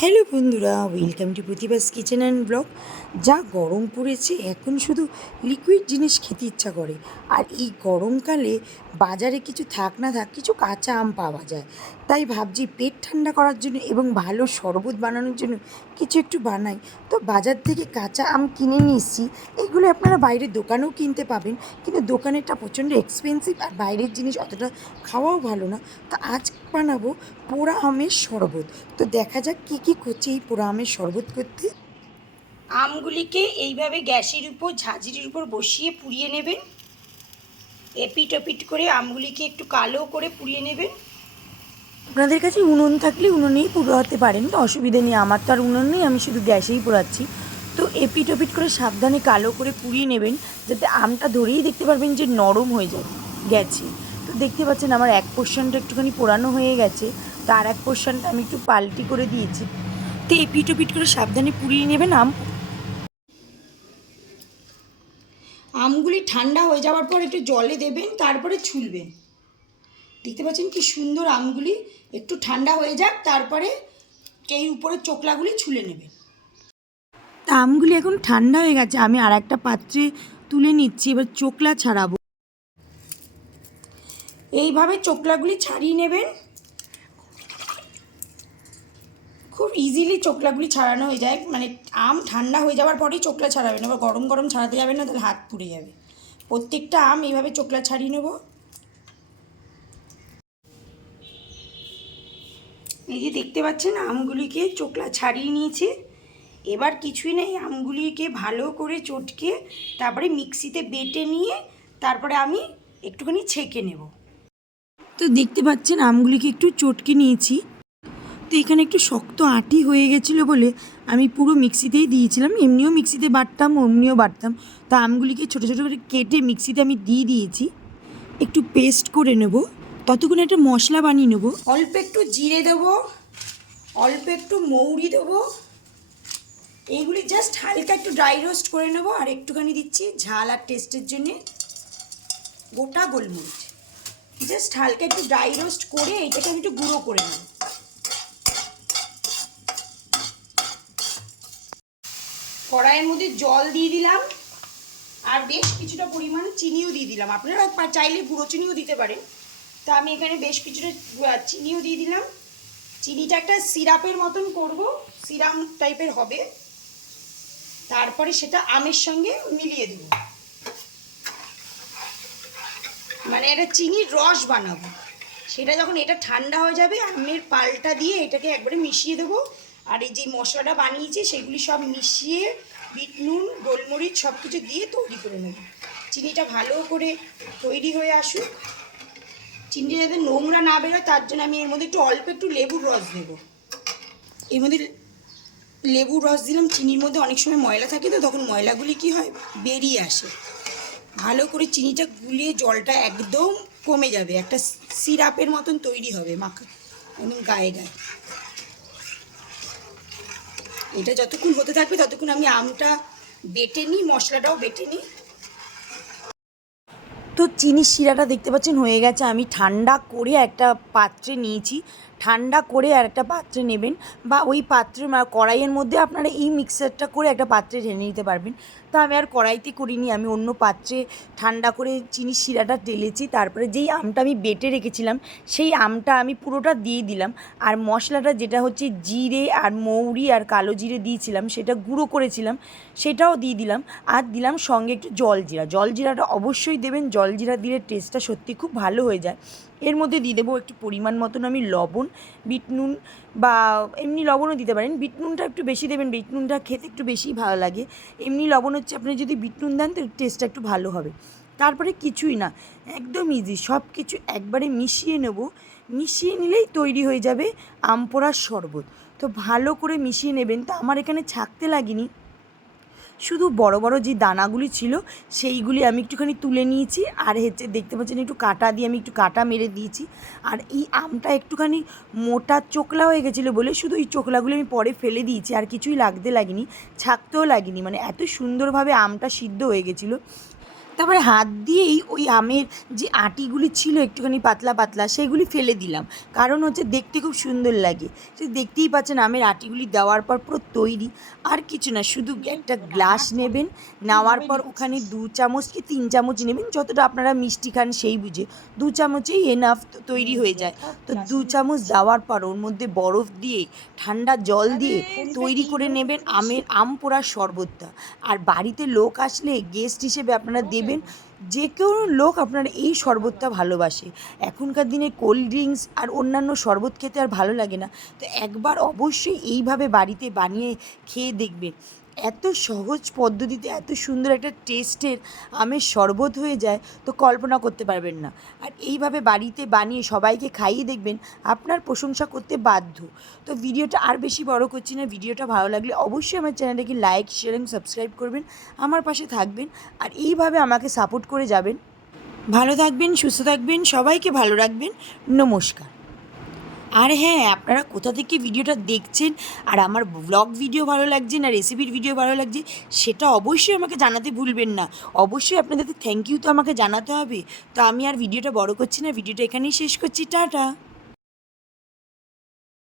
Hello বন্ধুরা welcome to Pratibha's kitchen and blog যা গরম পড়েছে, এখন শুধু লিকুইড জিনিস খেতে ইচ্ছা করে। আর এই গরমকালে বাজারে কিছু থাক না থাক, কিছু কাঁচা আম পাওয়া যায়। তাই ভাবছি পেট ঠান্ডা করার জন্য এবং ভালো শরবত বানানোর জন্য কিছু একটু বানাই। তো বাজার থেকে কাঁচা আম কিনে নিয়ে এসেছি। এগুলো আপনারা বাইরের দোকানেও কিনতে পাবেন। কিন্তু দোকানেরটা প্রচণ্ড এক্সপেন্সিভ আর বাইরের জিনিস অতটা খাওয়াও ভালো না। তো আজ বানাবো পোড়া আমের শরবত। তো দেখা যাক কী কী করছে এই পোড়া আমের শরবত করতে। আমগুলিকে এইভাবে গ্যাসের উপর ঝাঁঝরির উপর বসিয়ে পুড়িয়ে নেবেন। এপিট ওপিট করে আমগুলিকে একটু কালো করে পুড়িয়ে নেবেন। আপনাদের কাছে উনুন থাকলে উনুনেই পোড়াতে পারেন তো অসুবিধে নেই। আমার তো আর উনুন নেই আমি শুধু গ্যাসেই পোড়াচ্ছি। তো এপিট ওপিট করে সাবধানে কালো করে পুড়িয়ে নেবেন যাতে আমটা ধরেই দেখতে পারবেন যে নরম হয়ে যাবে গেছে তো দেখতে পাচ্ছেন আমার এক পোর্শনটা একটুখানি পোড়ানো হয়ে গেছে। তো আর এক পোর্শনটা আমি একটু পাল্টি করে দিয়েছি। তো এই এপিট ওপিট করে সাবধানে পুড়িয়ে নেবেন আম। আমগুলি ঠান্ডা হয়ে যাওয়ার পর একটু জলে দেবেন তারপরে ছুলবেন। দেখতে পাচ্ছেন কি সুন্দর আমগুলি একটু ঠান্ডা হয়ে যাক তারপরে এই উপরে চোকলাগুলি ছুলে নেবেন। তা আমগুলি এখন ঠান্ডা হয়ে গেছে আমি আর একটা পাত্রে তুলে নিচ্ছি এবার চোকলা ছাড়াবো। এইভাবে চোকলাগুলি ছাড়িয়ে নেবেন। খুব ইজিলি চোকলাগুলি ছাড়ানো হয়ে যায়। মানে আম ঠান্ডা হয়ে যাওয়ার পরেই চোকলা ছাড়াবেন এবার গরম গরম ছাড়াতে যাবেন না, তাহলে হাত পুড়ে যাবে। প্রত্যেকটা আম এইভাবে চোকলা ছাড়িয়ে নেব। এই যে দেখতে পাচ্ছেন, আমগুলিকে চোকলা ছাড়িয়ে নিয়েছি। এবার কিছুই নেই, আমগুলিকে ভালো করে চটকে তারপরে মিক্সিতে বেটে নিয়ে তারপরে আমি একটুখানি ছেঁকে নেব। তো দেখতে পাচ্ছেন, আমগুলিকে একটু চটকে নিয়েছি। তো এখানে একটু শক্ত আটি হয়ে গেছিল বলে আমি পুরো মিক্সিতেই দিয়েছিলাম। এমনিও মিক্সিতে বাটতাম, অমনিও বাটতাম। তা আমগুলিকে ছোটো ছোটো করে কেটে মিক্সিতে আমি দিয়ে দিয়েছি। একটু পেস্ট করে নেব। ততক্ষণ একটা মশলা বানিয়ে নেব। অল্প একটু জিরে দেবো, অল্প একটু মৌরি দেবো। এইগুলি জাস্ট হালকা একটু ড্রাই রোস্ট করে নেব আর একটুখানি দিচ্ছি ঝাল আর টেস্টের জন্যে গোটা গোলমরিচ। জাস্ট হালকা একটু ড্রাই রোস্ট করে এইটাকে আমি একটু গুঁড়ো করে নেব। কড়াইয়ের মধ্যে জল দিয়ে দিলাম আর বেশ কিছুটা পরিমাণ চিনিও দিয়ে দিলাম। আপনারা চাইলে গুঁড়ো চিনিও দিতে পারেন। তা আমি এখানে বেশ কিছুটা চিনিও দিয়ে দিলাম। চিনিটা একটা সিরাপের মতন করব, সিরাম টাইপের হবে। তারপরে সেটা আমের সঙ্গে মিলিয়ে দেব। মানে একটা চিনির রস বানাবো। সেটা যখন এটা ঠান্ডা হয়ে যাবে, আমের পালটা দিয়ে এটাকে একবারে মিশিয়ে দেবো। আর এই যে মশলাটা বানিয়েছি, সেগুলি সব মিশিয়ে বিট নুন, গোলমরিচ সব কিছু দিয়ে তৈরি করে নেব। চিনিটা ভালো করে তৈরি হয়ে আসুক। চিনিটা যাতে নোংরা না বেরোয়, তার জন্য আমি এর মধ্যে একটু অল্প একটু লেবুর রস দেবো। এর মধ্যে লেবুর রস দিলাম, চিনির মধ্যে অনেক সময় ময়লা থাকে তো, তখন ময়লাগুলি কি হয়? বেরিয়ে আসে। ভালো করে চিনিটা গুলিয়ে জলটা একদম কমে যাবে, একটা সিরাপের মতন তৈরি হবে, মাখা একদম গায়ে গায়ে। এটা যতক্ষণ হতে থাকবে ততক্ষণ আমি আমটা বেটে নিই, মশলাটাও বেটে নিই। তো চিনির শিরাটা দেখতে পাচ্ছেন হয়ে গেছে। আমি ঠান্ডা করে একটা পাত্রে নিয়েছি। ঠান্ডা করে আর একটা পাত্রে নেবেন বা ওই পাত্রে কড়াইয়ের মধ্যে আপনারা এই মিক্সারটা করে একটা পাত্রে ঢেলে নিতে পারবেন। তো আমি আর কড়াইতে করিনি, আমি অন্য পাত্রে ঠান্ডা করে চিনি শিরাটা ঢেলেছি, তারপরে যেই আমটা আমি বেটে রেখেছিলাম, সেই আমটা আমি পুরোটা দিয়ে দিলাম। আর মশলাটা যেটা হচ্ছে জিরে আর মৌরি আর কালো জিরে দিয়েছিলাম, সেটা গুঁড়ো করেছিলাম, সেটাও দিয়ে দিলাম। আর দিলাম সঙ্গে একটু জল জিরা। জল জিরাটা অবশ্যই দেবেন, জল জিরা দিলে টেস্টটা সত্যি খুব ভালো হয়ে যায়। এর মধ্যে দিয়ে দেবো একটু পরিমাণ মতন আমি লবণ, বিট নুন বা এমনি লবণও দিতে পারেন। বিট নুনটা একটু বেশি দেবেন, বিট নুনটা খেতে একটু বেশি ভালো লাগে। এমনি লবণ হচ্ছে, আপনি যদি বিট নুন দেন তো টেস্টটা একটু ভালো হবে। তারপরে কিছুই না, একদম ইজি সব কিছু একবারে মিশিয়ে নেব। মিশিয়ে নিলেই তৈরি হয়ে যাবে আম পোড়ার শরবত। তো ভালো করে মিশিয়ে নেবেন। তো আমার এখানে ছাকতে লাগেনি। শুধু বড় বড় যে দানাগুলি ছিল, সেইগুলি আমি একটুখানি তুলে নিয়েছি। আর হচ্ছে দেখতে পাচ্ছেন একটু কাটা দিয়ে আমি একটু কাটা মেরে দিয়েছি। আর এই আমটা একটুখানি মোটা চোকলা হয়ে গেছিল বলে শুধু এই চোকলাগুলি আমি পরে ফেলে দিয়েছি। আর কিছুই লাগতে লাগেনি, ছাকতেও লাগেনি। মানে এত সুন্দরভাবে আমটা সিদ্ধ হয়ে গেছিল। তারপরে হাত দিয়েই ওই আমের যে আটিগুলি ছিল একটুখানি পাতলা পাতলা, সেগুলি ফেলে দিলাম। কারণ হচ্ছে দেখতে খুব সুন্দর লাগে। সে দেখতেই পাচ্ছেন আমের আটিগুলি দেওয়ার পর পুরো তৈরি। আর কিছু না, শুধু একটা গ্লাস নেবেন, নেওয়ার পর ওখানে দু চামচ কি তিন চামচ নেবেন, যতটা আপনারা মিষ্টি খান সেই বুঝে। দু চামচেই এনাফ তৈরি হয়ে যায়। তো দু চামচ দেওয়ার পর ওর মধ্যে বরফ দিয়ে, ঠান্ডা জল দিয়ে তৈরি করে নেবেন আমের আম পোড়ার শরবতটা। আর বাড়িতে লোক আসলে গেস্ট হিসেবে আপনারা দেবেন যে কেউ লোক আপনার এই শরবতটা ভালোবাসে। এখনকার দিনে কোল্ড ড্রিঙ্কস আর অন্যান্য শরবত খেতে আর ভালো লাগে না। তো একবার অবশ্যই এইভাবে বাড়িতে বানিয়ে খেয়ে দেখবেন। এত সহজ পদ্ধতিতে, এত সুন্দর একটা টেস্টের আমের শরবত হয়ে যায়, তো কল্পনা করতে পারবেন না। আর এইভাবে বাড়িতে বানিয়ে সবাইকে খাইয়ে দেখবেন, আপনার প্রশংসা করতে বাধ্য। তো ভিডিওটা আর বেশি বড় করছি না, ভিডিওটা ভালো লাগলে অবশ্যই আমার চ্যানেলটাকে লাইক শেয়ার এবং সাবস্ক্রাইব করবেন, আমার পাশে থাকবেন, আর এইভাবে আমাকে সাপোর্ট করে যাবেন। ভালো থাকবেন, সুস্থ থাকবেন, সবাইকে ভালো রাখবেন, নমস্কার। আর হ্যাঁ আপনারা কোথা থেকে ভিডিওটা দেখছেন আর আমার ব্লগ ভিডিও ভালো লাগছে না রেসিপির ভিডিও ভালো লাগছে, সেটা অবশ্যই আমাকে জানাতে ভুলবেন না। অবশ্যই আপনাদের থ্যাংক ইউ তো আমাকে জানাতে হবে। তো আমি আর ভিডিওটা বড় করছি না, ভিডিওটা এখানেই শেষ করছি, টাটা।